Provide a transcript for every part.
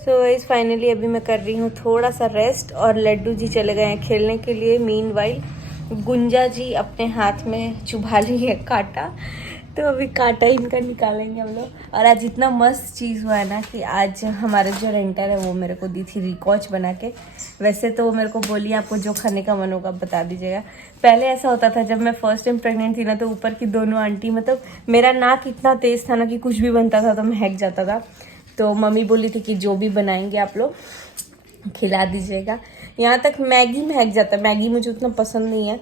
सो इस फाइनली अभी मैं कर रही हूँ थोड़ा सा रेस्ट और लड्डू जी चले गए हैं खेलने के लिए। मीनवाइल गुंजा जी अपने हाथ में चुभा ली है कांटा, तो अभी कांटा इनका निकालेंगे हम लोग। और आज इतना मस्त चीज़ हुआ है ना कि आज हमारा जो रेंटर है वो मेरे को दी थी रिकॉच बना के। वैसे तो वो मेरे को बोली आपको जो खाने का मन होगा बता दीजिएगा। पहले ऐसा होता था जब मैं फर्स्ट टाइम प्रेग्नेंट थी ना, तो ऊपर की दोनों आंटी मतलब मेरा नाक इतना तेज़ था ना कि कुछ भी बनता था तो महक जाता था। तो मम्मी बोली थी कि जो भी बनाएंगे आप लोग खिला दीजिएगा। यहाँ तक मैगी महक जाता है, मैगी मुझे उतना पसंद नहीं है,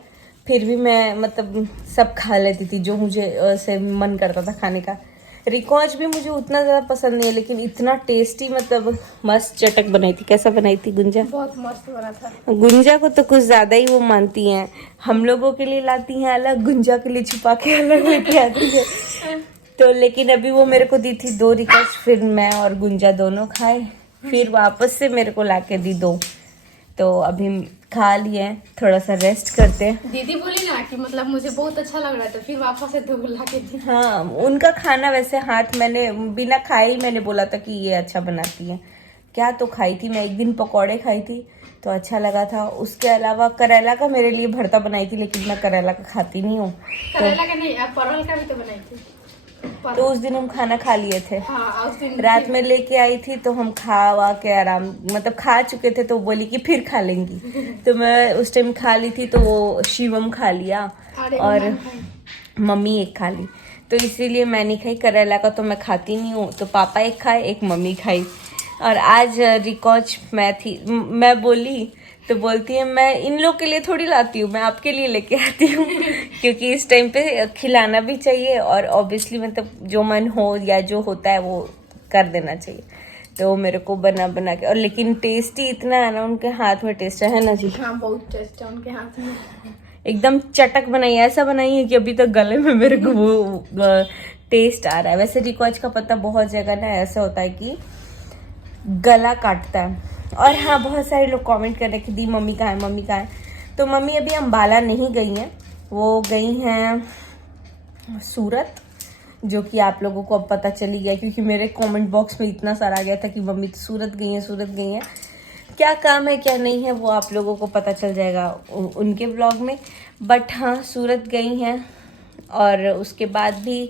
फिर भी मैं मतलब सब खा लेती थी जो मुझे से मन करता था खाने का। रिकॉच भी मुझे उतना ज़्यादा पसंद नहीं है, लेकिन इतना टेस्टी मतलब मस्त चटक बनाई थी। कैसा बनाई थी गुंजा? बहुत मस्त बना था। गुंजा को तो कुछ ज़्यादा ही वो मानती हैं, हम लोगों के लिए लाती हैं अलग, गुंजा के लिए छुपा के अलग लेके आती है। तो लेकिन अभी वो मेरे को दी थी 2 रिकॉच, फिर मैं और गुंजा दोनों खाए, फिर वापस से मेरे को लाके दी 2। तो अभी खा लिए, थोड़ा सा रेस्ट करते हैं। दीदी बोली ना कि मतलब मुझे बहुत अच्छा लग रहा था, फिर वापस से 2 ला के दी। हाँ, उनका खाना वैसे हाथ मैंने बिना खाए ही मैंने बोला था कि ये अच्छा बनाती है। क्या तो खाई थी मैं, एक दिन पकौड़े खाई थी तो अच्छा लगा था। उसके अलावा करेला का मेरे लिए भरता बनाई थी, लेकिन मैं करेला का खाती नहीं हूँ। करेला का नहीं, परवल का भी तो बनाई थी। तो उस दिन हम खाना खा लिए थे। हाँ, उस दिन रात में लेके आई थी तो हम खा के आराम मतलब खा चुके थे, तो बोली कि फिर खा लेंगी। तो मैं उस टाइम खा ली थी, तो वो शिवम खा लिया और मम्मी एक खा ली, तो इसीलिए मैं नहीं खाई। करेला का तो मैं खाती नहीं हूँ, तो पापा एक खाए, एक मम्मी खाई। और आज रिकॉच मैं बोली तो बोलती है मैं इन लोग के लिए थोड़ी लाती हूँ, मैं आपके लिए लेके आती हूँ। क्योंकि इस टाइम पे खिलाना भी चाहिए और ऑब्वियसली मतलब जो मन हो या जो होता है वो कर देना चाहिए। तो मेरे को बना के, और लेकिन टेस्टी इतना है ना, उनके हाथ में टेस्ट है ना जी। हाँ, बहुत टेस्ट है उनके हाथ में। एकदम चटक बनाई है, ऐसा बनाई है कि अभी तक गले में मेरे को वो टेस्ट आ रहा है। वैसे रिकॉच का पत्ता बहुत जगह ना ऐसा होता है कि गला काटता है। और हाँ, बहुत सारे लोग कमेंट कर रहे कि दी मम्मी कहाँ है, मम्मी कहाँ है। तो मम्मी अभी अम्बाला नहीं गई हैं, वो गई हैं सूरत, जो कि आप लोगों को अब पता चली गया क्योंकि मेरे कमेंट बॉक्स में इतना सारा आ गया था कि मम्मी तो सूरत गई हैं, सूरत गई हैं। क्या काम है क्या नहीं है वो आप लोगों को पता चल जाएगा उनके ब्लॉग में। बट हाँ, सूरत गई हैं और उसके बाद भी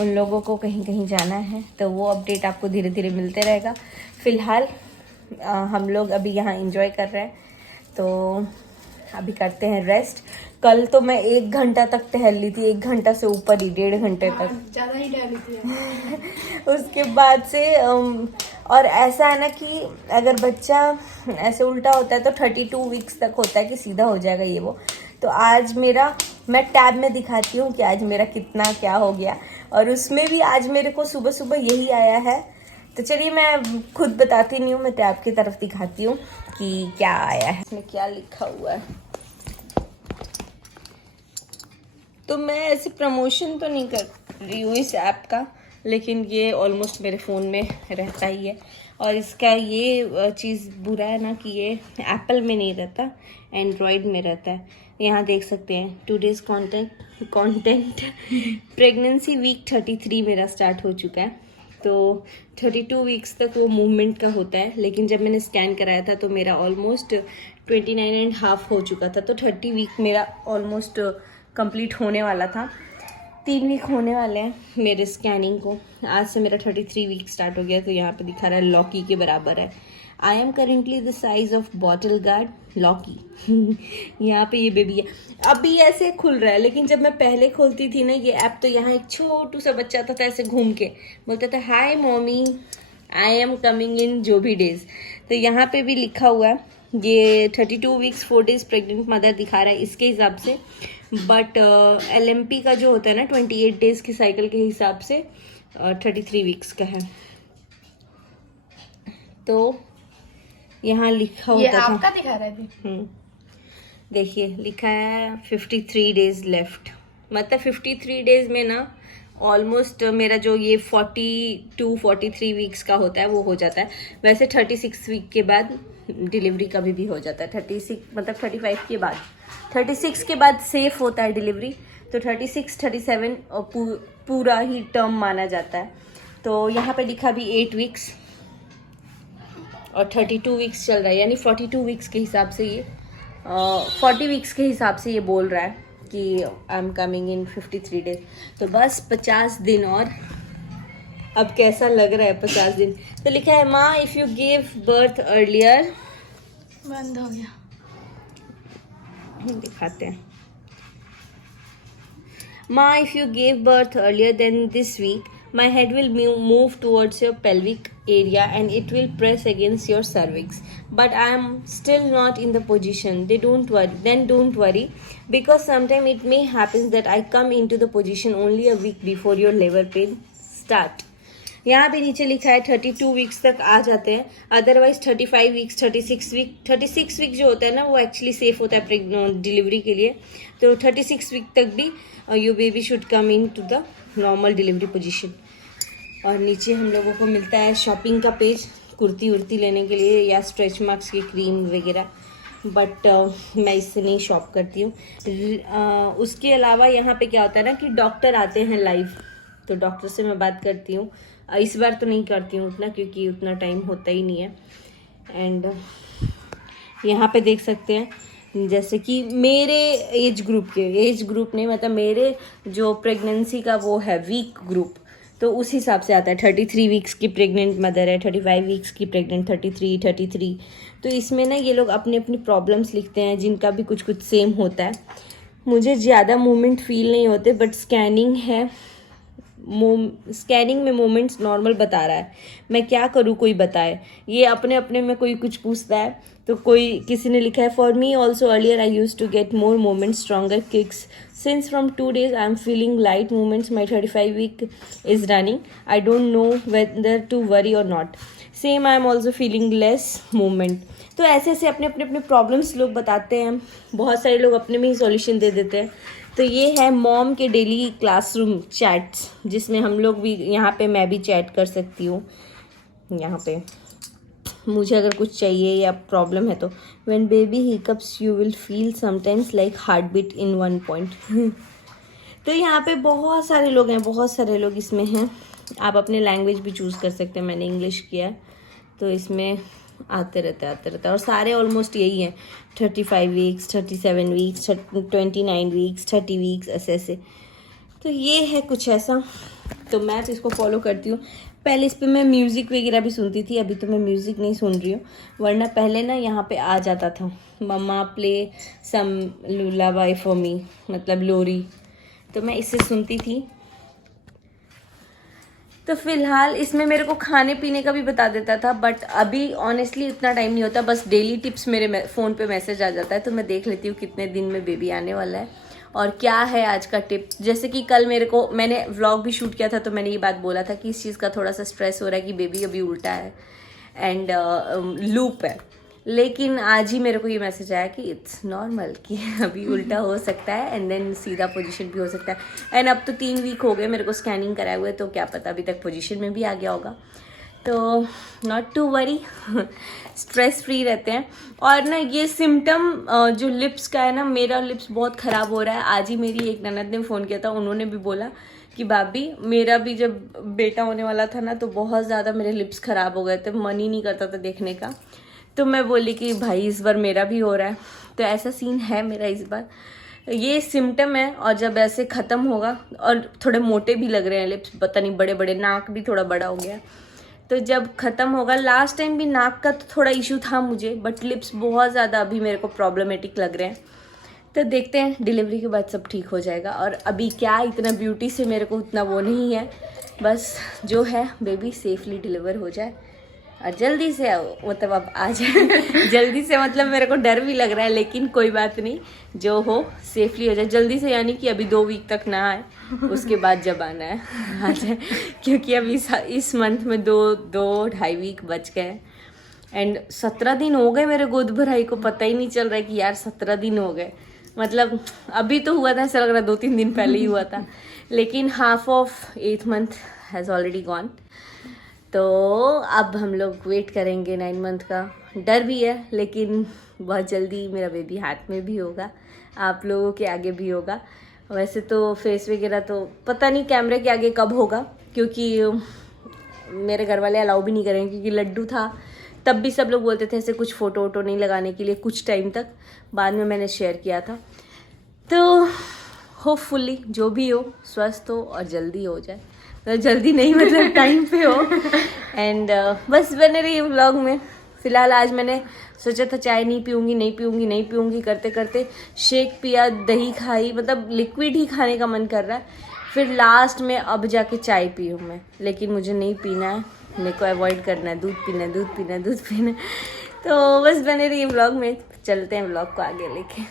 उन लोगों को कहीं कहीं जाना है, तो वो अपडेट आपको धीरे धीरे मिलते रहेगा। फ़िलहाल हम लोग अभी यहाँ एंजॉय कर रहे हैं, तो अभी करते हैं रेस्ट। कल तो मैं 1 घंटा तक टहल ली थी, 1 घंटा से ऊपर ही, 1.5 घंटे तक। ज्यादा ही डाली थी। उसके बाद से और ऐसा है ना कि अगर बच्चा ऐसे उल्टा होता है तो 32 वीक्स तक होता है कि सीधा हो जाएगा ये वो। तो आज मैं टैब में दिखाती हूँ कि आज मेरा कितना क्या हो गया, और उसमें भी आज मेरे को सुबह सुबह यही आया है। तो चलिए मैं खुद बताती नहीं हूँ, मैं टैब की तरफ दिखाती हूँ कि क्या आया है, इसमें क्या लिखा हुआ है। तो मैं ऐसे प्रमोशन तो नहीं कर रही हूँ इस ऐप का, लेकिन ये ऑलमोस्ट मेरे फ़ोन में रहता ही है। और इसका ये चीज़ बुरा है ना कि ये एप्पल में नहीं रहता, एंड्रॉयड में रहता है। यहाँ देख सकते हैं टुडेज़ कंटेंट प्रेगनेंसी वीक 33 मेरा स्टार्ट हो चुका है। तो 32 वीक्स तक वो मूवमेंट का होता है, लेकिन जब मैंने स्कैन कराया था तो मेरा ऑलमोस्ट 29.5 हो चुका था। तो 30 वीक मेरा ऑलमोस्ट कंप्लीट होने वाला था। 3 वीक होने वाले हैं मेरे स्कैनिंग को। आज से मेरा 33 वीक स्टार्ट हो गया। तो यहाँ पे दिखा रहा है लॉकी के बराबर है। I am currently the size of bottle gourd lauki. यहाँ पे ये बेबी है, अभी ऐसे खुल रहा है, लेकिन जब मैं पहले खोलती थी ना ये ऐप, तो यहाँ एक छोटू सा बच्चा आता था ऐसे घूम के, बोलता था hi mommy I am coming in जो भी डेज। तो यहाँ पे भी लिखा हुआ है ये 32 वीक्स 4 डेज प्रेग्नेंट मदर दिखा रहा है इसके हिसाब से। बट LMP का जो होता है ना 28 डेज की साइकिल के हिसाब से 33 वीक्स का है। तो यहाँ लिखा होता था, ये आपका दिखा रहा है। देखिए लिखा है 53 डेज लेफ्ट, मतलब 53 डेज में ना ऑलमोस्ट मेरा जो ये 42-43 वीक्स का होता है वो हो जाता है। वैसे 36 वीक के बाद डिलीवरी कभी भी हो जाता है। 36 मतलब 35 के बाद, 36 के बाद सेफ होता है डिलीवरी। तो 36-37 और पूरा ही टर्म माना जाता है। तो यहाँ पे लिखा भी 8 वीक्स। और 32 वीक्स चल रहा है, यानी 42 वीक्स के हिसाब से ये 40 वीक्स के हिसाब से ये बोल रहा है कि आई एम कमिंग इन 53 डेज। तो बस 50 दिन और। अब कैसा लग रहा है 50 दिन? तो लिखा है माँ if you give birth earlier, बंद हो गया। दिखाते हैं। माँ if you give birth earlier then this week my head will move towards your pelvic area and it will press against your cervix, but I am still not in the position. Don't worry because sometime it may happen that I come into the position only a week before your labor pain start. यहाँ पे नीचे लिखा है 32 weeks तक आ जाते हैं, otherwise 35 weeks 36 week जो होता है ना वो एक्चुअली सेफ होता है डिलीवरी के लिए। तो 36 वीक तक भी your baby should come into the normal delivery position. और नीचे हम लोगों को मिलता है शॉपिंग का पेज, कुर्ती उर्ती लेने के लिए या स्ट्रेच मार्क्स की क्रीम वगैरह, बट मैं इससे नहीं शॉप करती हूँ। उसके अलावा यहाँ पे क्या होता है ना कि डॉक्टर आते हैं लाइव, तो डॉक्टर से मैं बात करती हूँ। इस बार तो नहीं करती हूँ उतना, क्योंकि उतना टाइम होता ही नहीं है। एंड यहाँ पे देख सकते हैं जैसे कि मेरे एज ग्रुप नहीं, मतलब मेरे जो प्रेगनेंसी का वो है वीक ग्रुप, तो उस हिसाब से आता है। 33 वीक्स की प्रेग्नेंट मदर है, 35 वीक्स की प्रेग्नेंट, 33। तो इसमें ना ये लोग अपनी अपनी प्रॉब्लम्स लिखते हैं जिनका भी कुछ कुछ सेम होता है। मुझे ज़्यादा मूवमेंट फील नहीं होते, बट स्कैनिंग में मोमेंट्स नॉर्मल बता रहा है। मैं क्या करूँ, कोई बताए। ये अपने अपने में कोई कुछ पूछता है, तो किसी ने लिखा है for me also earlier I used to get more moments stronger kicks since from 2 days I am feeling light movements. My 35 week is running. I don't know whether to worry or not. Same I am also feeling less movement. तो ऐसे ऐसे अपने problems लोग बताते हैं, बहुत सारे लोग अपने में ही सॉल्यूशन दे देते हैं। तो ये है मॉम के डेली क्लासरूम चैट्स, जिसमें हम लोग भी यहाँ पे मैं भी चैट कर सकती हूँ। यहाँ पे मुझे अगर कुछ चाहिए या प्रॉब्लम है तो when baby hiccups you will feel sometimes like heart beat in 1 point. तो यहाँ पे बहुत सारे लोग इसमें हैं। आप अपने लैंग्वेज भी चूज़ कर सकते हैं, मैंने इंग्लिश किया, तो इसमें आते रहता है। और सारे ऑलमोस्ट यही हैं, 35 वीक्स, 37 वीक्स, 29 वीक्स, 30 वीक्स, ऐसे। तो ये है कुछ ऐसा, तो मैं तो इसको फॉलो करती हूँ। पहले इस पे मैं म्यूज़िक वगैरह भी सुनती थी, अभी तो मैं म्यूज़िक नहीं सुन रही हूँ, वरना पहले ना यहाँ पे आ जाता था मम्मा प्ले सम लुलाबाई फॉर मी, मतलब लोरी, तो मैं इसे सुनती थी। तो फिलहाल इसमें मेरे को खाने पीने का भी बता देता था, बट अभी ऑनेस्टली इतना टाइम नहीं होता, बस डेली टिप्स मेरे फ़ोन पे मैसेज आ जाता है, तो मैं देख लेती हूँ कितने दिन में बेबी आने वाला है और क्या है आज का टिप। जैसे कि कल मैंने व्लॉग भी शूट किया था, तो मैंने ये बात बोला था कि इस चीज़ का थोड़ा सा स्ट्रेस हो रहा है कि बेबी अभी उल्टा है एंड लूप है, लेकिन आज ही मेरे को ये मैसेज आया कि इट्स नॉर्मल, कि अभी उल्टा हो सकता है एंड देन सीधा पोजीशन भी हो सकता है। एंड अब तो 3 वीक हो गए मेरे को स्कैनिंग कराए हुए, तो क्या पता अभी तक पोजीशन में भी आ गया होगा। तो not to worry, stress free रहते हैं। और ना ये सिम्टम जो लिप्स का है ना, मेरा लिप्स बहुत ख़राब हो रहा है। आज ही मेरी एक ननद ने फ़ोन किया था, उन्होंने भी बोला कि भाभी मेरा भी जब बेटा होने वाला था ना, तो बहुत ज़्यादा मेरे लिप्स ख़राब हो गए थे, मन ही नहीं करता था देखने का। तो मैं बोली कि भाई इस बार मेरा भी हो रहा है, तो ऐसा सीन है मेरा इस बार। ये सिम्टम है, और जब ऐसे ख़त्म होगा, और थोड़े मोटे भी लग रहे हैं लिप्स, पता नहीं, बड़े बड़े, नाक भी थोड़ा बड़ा हो गया, तो जब ख़त्म होगा, लास्ट टाइम भी नाक का तो थोड़ा इशू था मुझे, बट लिप्स बहुत ज़्यादा अभी मेरे को प्रॉब्लमेटिक लग रहे हैं। तो देखते हैं, डिलीवरी के बाद सब ठीक हो जाएगा। और अभी क्या, इतना ब्यूटी से मेरे को उतना वो नहीं है, बस जो है बेबी सेफली डिलीवर हो जाए और जल्दी से मतलब अब आ जाए। जल्दी से मतलब मेरे को डर भी लग रहा है, लेकिन कोई बात नहीं, जो हो सेफली हो जाए जल्दी से, यानी कि अभी 2 वीक तक ना आए, उसके बाद जब आना है आ जाए, क्योंकि अभी इस मंथ में 2-2.5 वीक बच गए एंड 17 दिन हो गए मेरे गोद भराई को, पता ही नहीं चल रहा है कि यार 17 दिन हो गए। मतलब अभी तो हुआ था, ऐसा लग रहा 2-3 दिन पहले ही हुआ था, लेकिन half of 8th month has already gone. तो अब हम लोग वेट करेंगे 9 मंथ का। डर भी है, लेकिन बहुत जल्दी मेरा बेबी हाथ में भी होगा, आप लोगों के आगे भी होगा। वैसे तो फेस वगैरह तो पता नहीं कैमरे के आगे कब होगा, क्योंकि मेरे घर वाले अलाउ भी नहीं करेंगे, क्योंकि लड्डू था तब भी सब लोग बोलते थे ऐसे कुछ फ़ोटो वोटो नहीं लगाने के लिए कुछ टाइम तक, बाद में मैंने शेयर किया था। तो होपफुली जो भी हो स्वस्थ हो और जल्दी हो जाए, तो जल्दी नहीं मतलब टाइम पे हो। एंड बस बने रही व्लॉग में। फ़िलहाल आज मैंने सोचा था चाय नहीं पीऊँगी करते करते शेक पिया, दही खाई, मतलब लिक्विड ही खाने का मन कर रहा है। फिर लास्ट में अब जाके चाय पी हूँ मैं, लेकिन मुझे नहीं पीना है, मेरे को अवॉइड करना है, दूध पीना है। तो बस बने रही व्लॉग में, चलते हैं व्लॉग को आगे लेके।